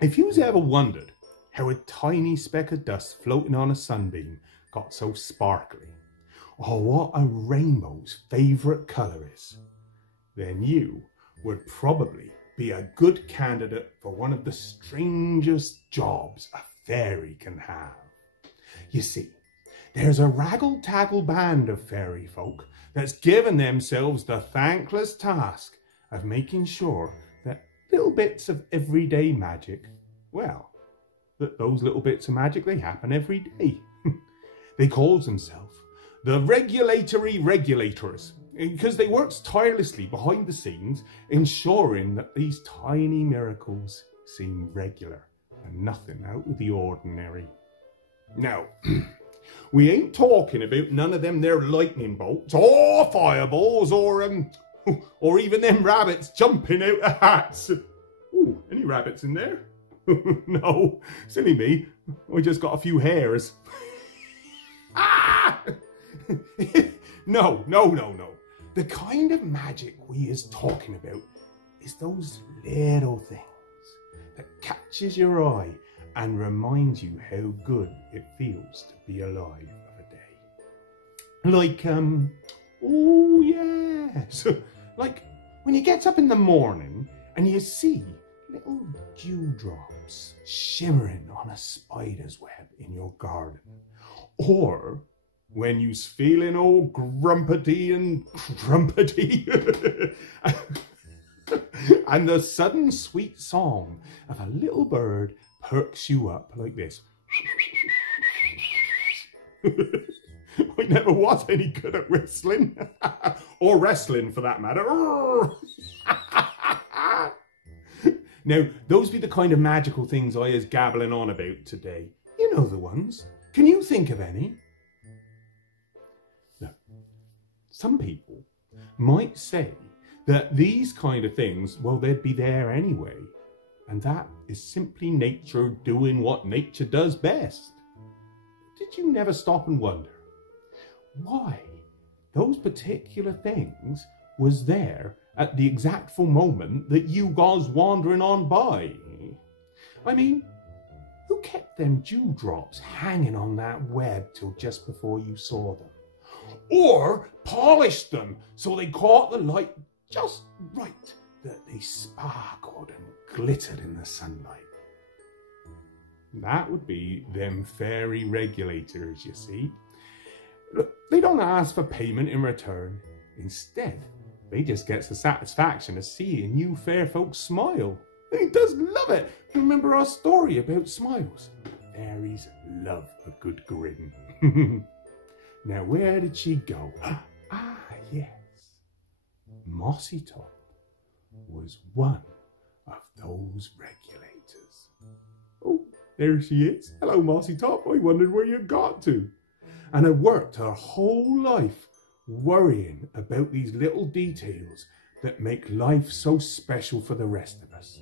If you's ever wondered how a tiny speck of dust floating on a sunbeam got so sparkly, or what a rainbow's favourite colour is, then you would probably be a good candidate for one of the strangest jobs a fairy can have. You see, there's a raggle-taggle band of fairy folk that's given themselves the thankless task of making sure that little bits of everyday magic, well, that those little bits of magic, they happen every day. They call themselves the Regulatory Regulators, because they works tirelessly behind the scenes, ensuring that these tiny miracles seem regular and nothing out of the ordinary. Now, we ain't talking about none of them there lightning bolts or fireballs or even them rabbits jumping out of hats. Ooh, any rabbits in there? No, silly me, I just got a few hairs. Ah! No. The kind of magic we is talking about is those little things that catches your eye and reminds you how good it feels to be alive of a day. Like, oh yes, like when you get up in the morning and you see little dewdrops shimmering on a spider's web in your garden, or when you's feeling all grumpety and crumpety and the sudden sweet song of a little bird perks you up like this. I never was any good at whistling, or wrestling for that matter. Now, those be the kind of magical things I is gabbling on about today. You know the ones. Can you think of any? No. Some people might say that these kind of things, well, they'd be there anyway. And that is simply nature doing what nature does best. Did you never stop and wonder why those particular things was there at the exact full moment that you was wandering on by? I mean, who kept them dewdrops hanging on that web till just before you saw them? Or polished them so they caught the light just right, that they sparkled and glittered in the sunlight? That would be them fairy regulators, you see. Look, they don't ask for payment in return. Instead, they just get the satisfaction of seeing you fair folks smile. They does love it. You remember our story about smiles? Fairies love a good grin. Now, where did she go? Ah, yes. Mossy Top was one of those regulators. Oh, there she is. Hello, Mossy Top. I wondered where you got to. And had worked her whole life worrying about these little details that make life so special for the rest of us.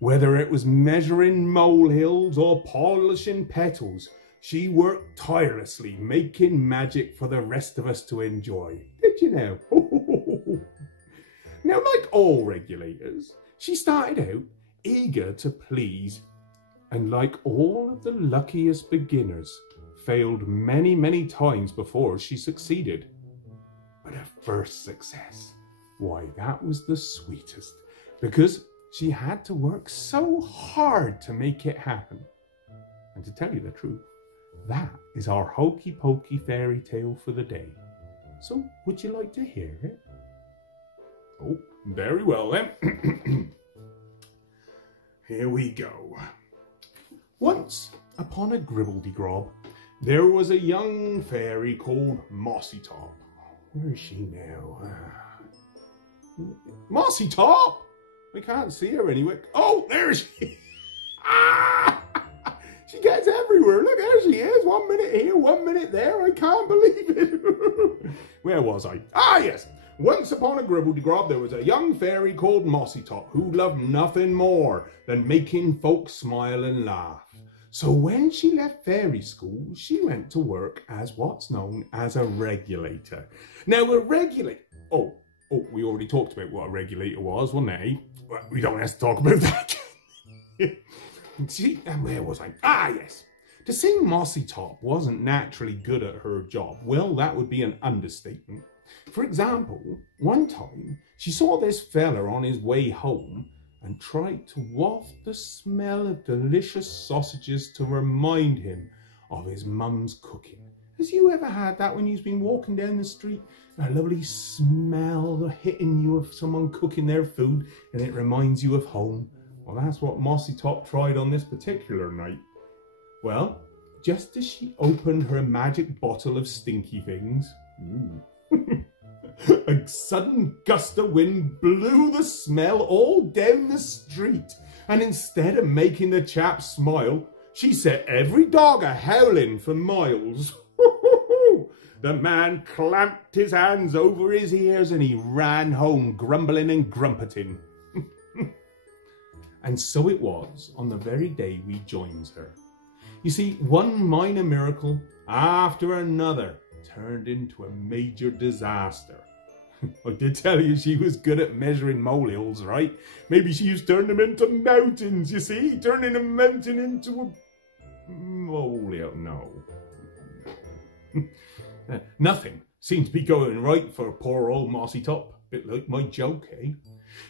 Whether it was measuring molehills or polishing petals, she worked tirelessly making magic for the rest of us to enjoy. Did you know? Now, like all regulators, she started out eager to please, and like all of the luckiest beginners, failed many, many times before she succeeded. But her first success, why, that was the sweetest, because she had to work so hard to make it happen. And to tell you the truth, that is our Hokey Pokey fairy tale for the day. So, would you like to hear it? Oh, very well then. Here we go. Once upon a gribbledy-grob, there was a young fairy called Mossy Top. Where is she now? Mossy Top? We can't see her anywhere. Oh, there she is. Ah! She gets everywhere. Look, there she is. 1 minute here, 1 minute there. I can't believe it. Where was I? Ah, yes. Once upon a gribbledy-grob, there was a young fairy called Mossy Top who loved nothing more than making folks smile and laugh. So when she left fairy school, she went to work as what's known as a regulator. Now, a regulator... Oh, Oh, we already talked about what a regulator was, wasn't it? Eh? Well, we don't have to talk about that. See, and where was I? Ah, yes. To say Mossy Top wasn't naturally good at her job, well, that would be an understatement. For example, one time she saw this fella on his way home and tried to waft the smell of delicious sausages to remind him of his mum's cooking. Has you ever had that when you've been walking down the street? A lovely smell hitting you of someone cooking their food and it reminds you of home. Well, that's what Mossy Top tried on this particular night. Well, just as she opened her magic bottle of stinky things, a sudden gust of wind blew the smell all down the street. And instead of making the chap smile, she set every dog a-howling for miles. The man clamped his hands over his ears and he ran home grumbling and grumpeting. And so it was on the very day we joins her. You see, one minor miracle after another turned into a major disaster. I did tell you she was good at measuring molehills, right? Maybe she's turned them into mountains, you see? Turning a mountain into a molehill, no. Nothing seemed to be going right for poor old Mossy Top. Bit like my joke, eh?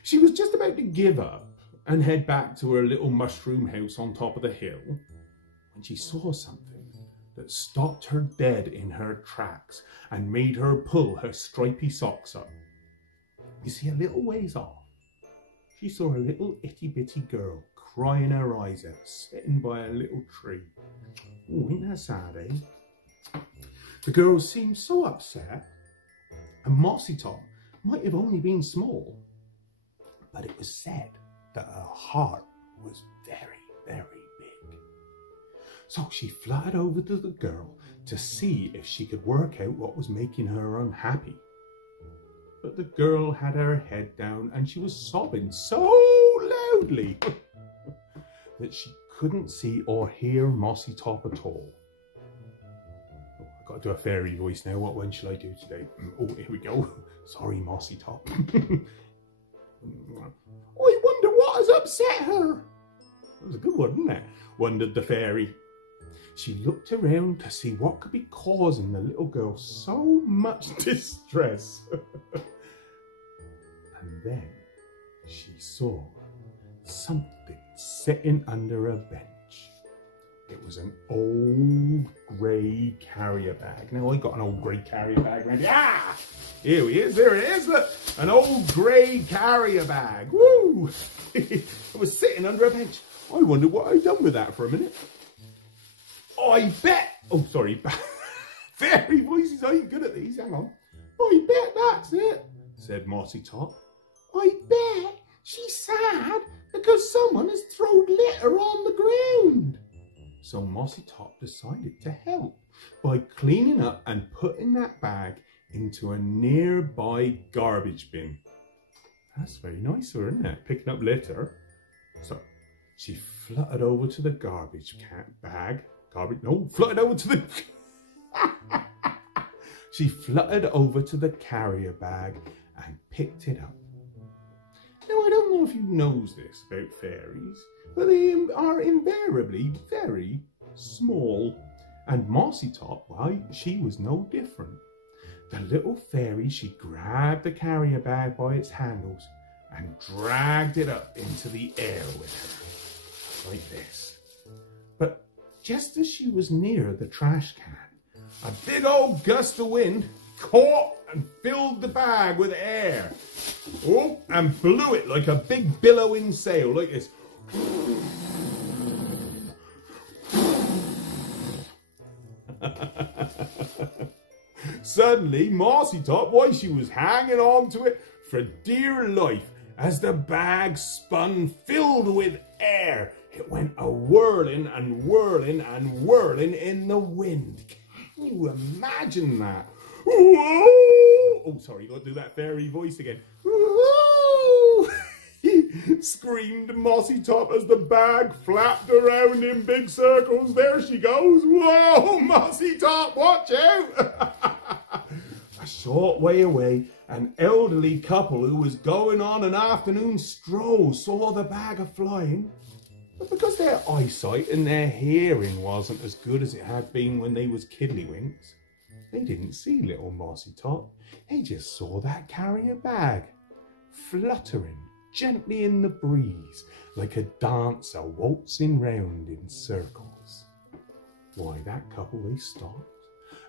She was just about to give up and head back to her little mushroom house on top of the hill when she saw something that stopped her dead in her tracks and made her pull her stripy socks up. You see, a little ways off, she saw a little itty-bitty girl crying her eyes out, sitting by a little tree. Oh, ain't that sad, eh? The girl seemed so upset, and Mossy Top might have only been small, but it was said that her heart was very, very big. So she fluttered over to the girl to see if she could work out what was making her unhappy. But the girl had her head down and she was sobbing so loudly that she couldn't see or hear Mossy Top at all. Oh, I've got to do a fairy voice now. What one shall I do today? Oh, here we go. Sorry, Mossy Top. I wonder what has upset her. That was a good one, wasn't it? Wondered the fairy. She looked around to see what could be causing the little girl so much distress. And then she saw something sitting under a bench. It was an old grey carrier bag. Now, I got an old grey carrier bag around here. Ah! Here he is, there it is, look. An old grey carrier bag. Woo! It was sitting under a bench. I wonder what I'd done with that for a minute. I bet, oh sorry, fairy voices, I ain't good at these, hang on. I bet that's it, said Mossy Top. I bet she's sad because someone has thrown litter on the ground. So Mossy Top decided to help by cleaning up and putting that bag into a nearby garbage bin. That's very nice, isn't it? Picking up litter. So she fluttered over to the fluttered over to the... She fluttered over to the carrier bag and picked it up. Now, I don't know if you knows this about fairies, but they are invariably very small. And Mossy Top, well, she was no different. The little fairy, she grabbed the carrier bag by its handles and dragged it up into the air with her, like this. But just as she was near the trash can, a big old gust of wind caught and filled the bag with air. Oh, and blew it like a big billowing sail, like this. Suddenly, Mossy Top, why, she was hanging on to it for dear life as the bag spun, filled with air. It went a-whirling and whirling and whirling in the wind. Can you imagine that? Whoa! Oh, sorry, you got to do that fairy voice again. Whoa! Screamed Mossy Top as the bag flapped around in big circles. There she goes. Whoa, Mossy Top, watch out! A short way away, An elderly couple who was going on an afternoon stroll saw the bag a-flying, but because their eyesight and their hearing wasn't as good as it had been when they was kiddlywinks, they didn't see little Mossy Top. They just saw that carrier bag fluttering gently in the breeze like a dancer waltzing round in circles. Why, that couple, they stopped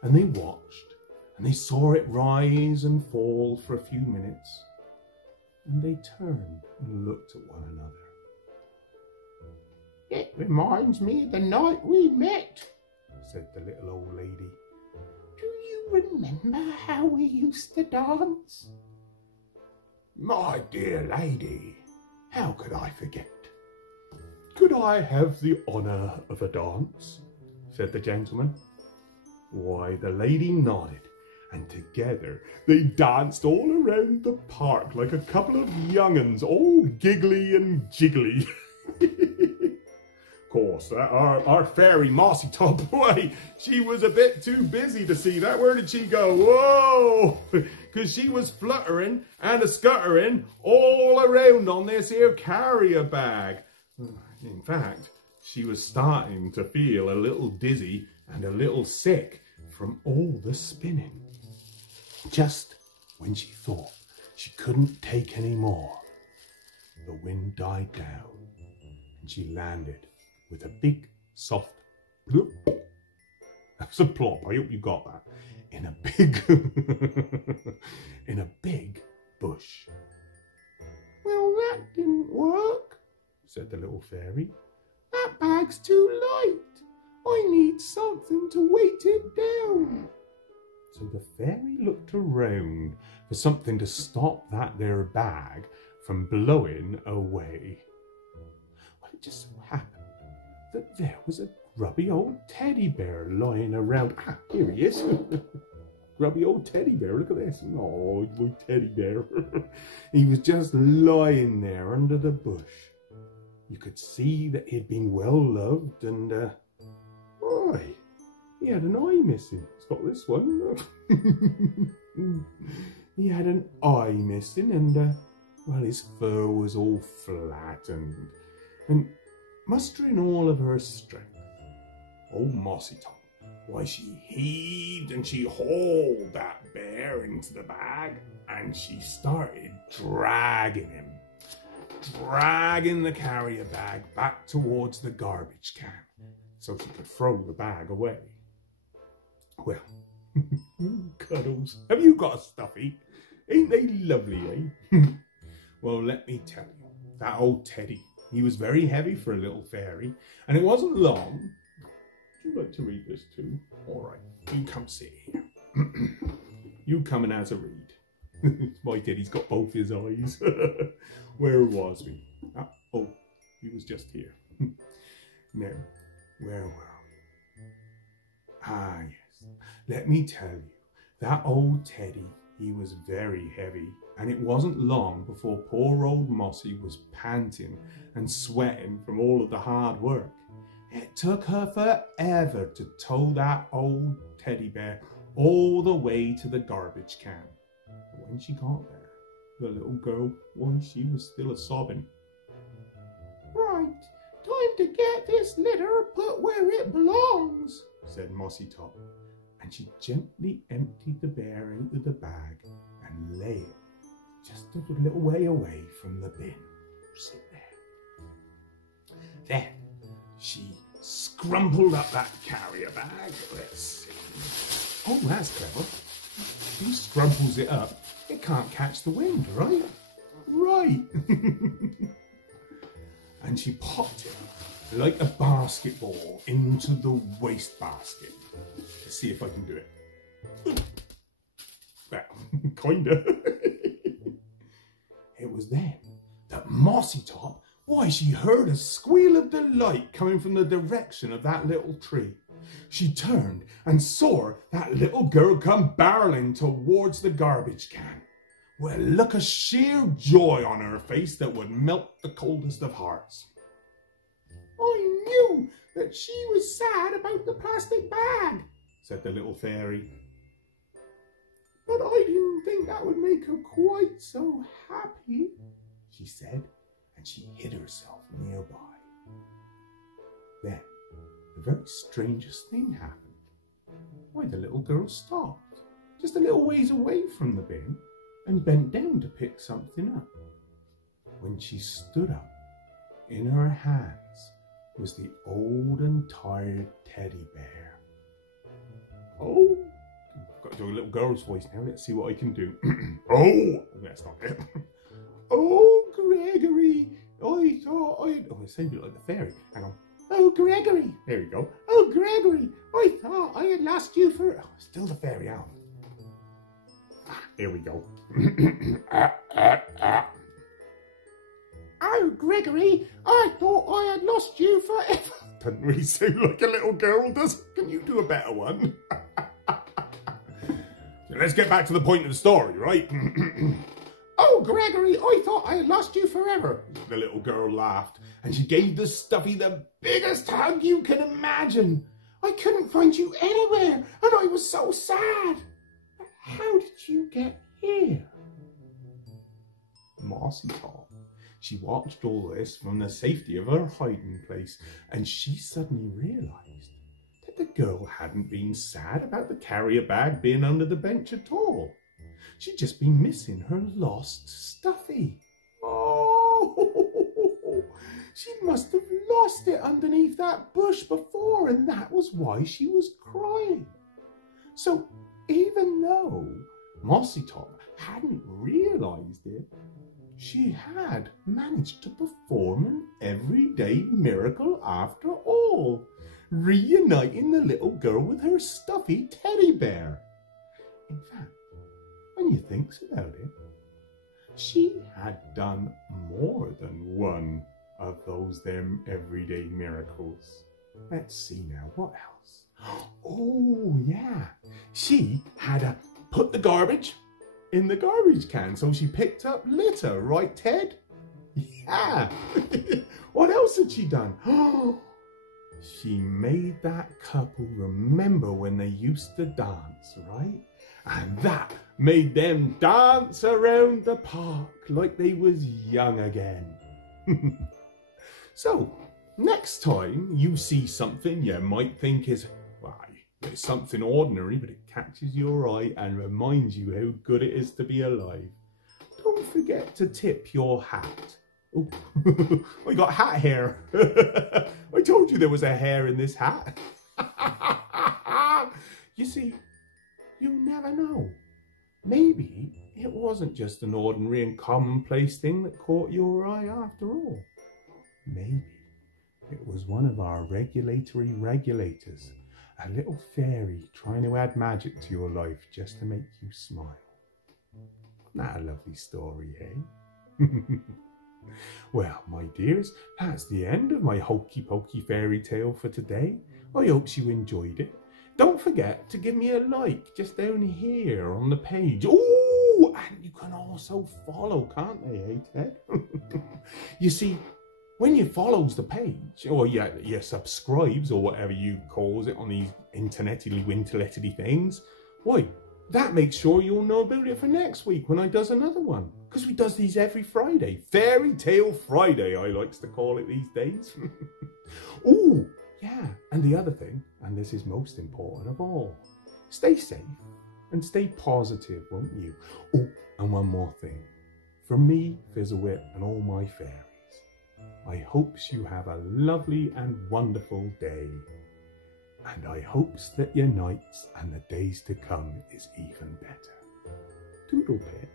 and they watched and they saw it rise and fall for a few minutes, and they turned and looked at one another. "It reminds me of the night we met," said the little old lady. "Do you remember how we used to dance?" "My dear lady, how could I forget? Could I have the honour of a dance?" said the gentleman. Why, the lady nodded, and together they danced all around the park like a couple of young'uns, all giggly and jiggly. Of course, our fairy Mossy Top, why, she was a bit too busy to see that. Where did she go? Whoa! Because she was fluttering and a-scuttering all around on this here carrier bag. In fact, she was starting to feel a little dizzy and a little sick from all the spinning. Just when she thought she couldn't take any more, the wind died down and she landed with a big, soft bloop. That's a plop. I hope you got that. In a big bush. "Well, that didn't work," said the little fairy. "That bag's too light. I need something to weight it down." So the fairy looked around for something to stop that there bag from blowing away. Well, it just so happened that there was a grubby old teddy bear lying around. Ah, here he is. Grubby old teddy bear, look at this. Oh, my teddy bear. He was just lying there under the bush. You could see that he'd been well loved, and he had an eye missing. It's got this one. He had an eye missing, and well, his fur was all flattened. And mustering all of her strength, old Mossy Top, why, she heaved and she hauled that bear into the bag, and she started dragging him, dragging the carrier bag back towards the garbage can so she could throw the bag away. Well, Cuddles, have you got a stuffy? Ain't they lovely, eh? Well, let me tell you, that old Teddy, he was very heavy for a little fairy, and it wasn't long. Would you like to read this too? All right, you come sit here. You come and have a read. My Teddy's got both his eyes. Where was we? Oh, he was just here. Now, where were we? Ah, yes. Let me tell you, that old Teddy, he was very heavy, and it wasn't long before poor old Mossy was panting and sweating from all of the hard work. It took her forever to tow that old teddy bear all the way to the garbage can. But when she got there, the little girl, why, she was still a-sobbing. "Right, time to get this litter put where it belongs," said Mossy Top, and she gently emptied the bear into the bag and lay it just a little way away from the bin. Sit there. Then she scrumpled up that carrier bag. Let's see. Oh, that's clever. Who scrumples it up? It can't catch the wind, right? Right. And she popped it like a basketball into the wastebasket. Let's see if I can do it. Well, kinda. It was then that Mossy Top, why, she heard a squeal of delight coming from the direction of that little tree. She turned and saw that little girl come barreling towards the garbage can, with a look of sheer joy on her face that would melt the coldest of hearts. "I knew that she was sad about the plastic bag," said the little fairy. but I didn't think that would make her quite so happy, she said, and she hid herself nearby. Then the very strangest thing happened. Why, the little girl stopped just a little ways away from the bin and bent down to pick something up. When she stood up, in her hands was the old and tired teddy bear. Oh, I've got to do a little girl's voice now. Let's see what I can do. Oh, that's not it. Oh, Gregory, I thought I'd... Oh, it sounded like the fairy. Hang on. Oh, Gregory. There we go. Oh, Gregory, I thought I had lost you for... Oh, still the fairy out. Here we go. Oh, Gregory, I thought I had lost you forever. Doesn't really sound like a little girl, does it? Can you do a better one? So let's get back to the point of the story, right? Oh, Gregory, I thought I had lost you forever. The little girl laughed, and she gave the stuffy the biggest hug you can imagine. I couldn't find you anywhere, and I was so sad. But how did you get here? Mossy thought. She watched all this from the safety of her hiding place, and she suddenly realised that the girl hadn't been sad about the carrier bag being under the bench at all. She'd just been missing her lost stuffy. Oh, she must have lost it underneath that bush before, and that was why she was crying. So even though Mossy Top hadn't realised it, she had managed to perform an everyday miracle after all, reuniting the little girl with her stuffy teddy bear. In fact, when you think about it, she had done more than one of those them everyday miracles. Let's see now, what else? Oh yeah, she had put the garbage in the garbage can, so she picked up litter, right, Ted? Yeah. What else had she done? She made that couple remember when they used to dance, right? And that made them dance around the park like they was young again. So, next time you see something you might think is, well, it's something ordinary, but it catches your eye and reminds you how good it is to be alive, don't forget to tip your hat. Oh, I got hat hair. I told you there was a hair in this hat. You see, you never know. Maybe it wasn't just an ordinary and commonplace thing that caught your eye after all. Maybe it was one of our regulatory regulators, a little fairy trying to add magic to your life just to make you smile. Isn't that a lovely story, eh? Well, my dears, that's the end of my Hokey Pokey fairy tale for today. I hope you enjoyed it. Don't forget to give me a like just down here on the page. Oh, and you can also follow, can't they, eh, Ted? You see, when you follows the page, or you subscribes, or whatever you calls it on these internetily things, why, that makes sure you'll know about it for next week when I does another one. Because we does these every Friday. Fairy Tale Friday, I likes to call it these days. Oh, yeah, and the other thing, and this is most important of all, stay safe and stay positive, won't you? Oh, and one more thing. From me, Fizzlewit, and all my fairies, I hopes you have a lovely and wonderful day. And I hopes that your nights and the days to come is even better. Toodle pip.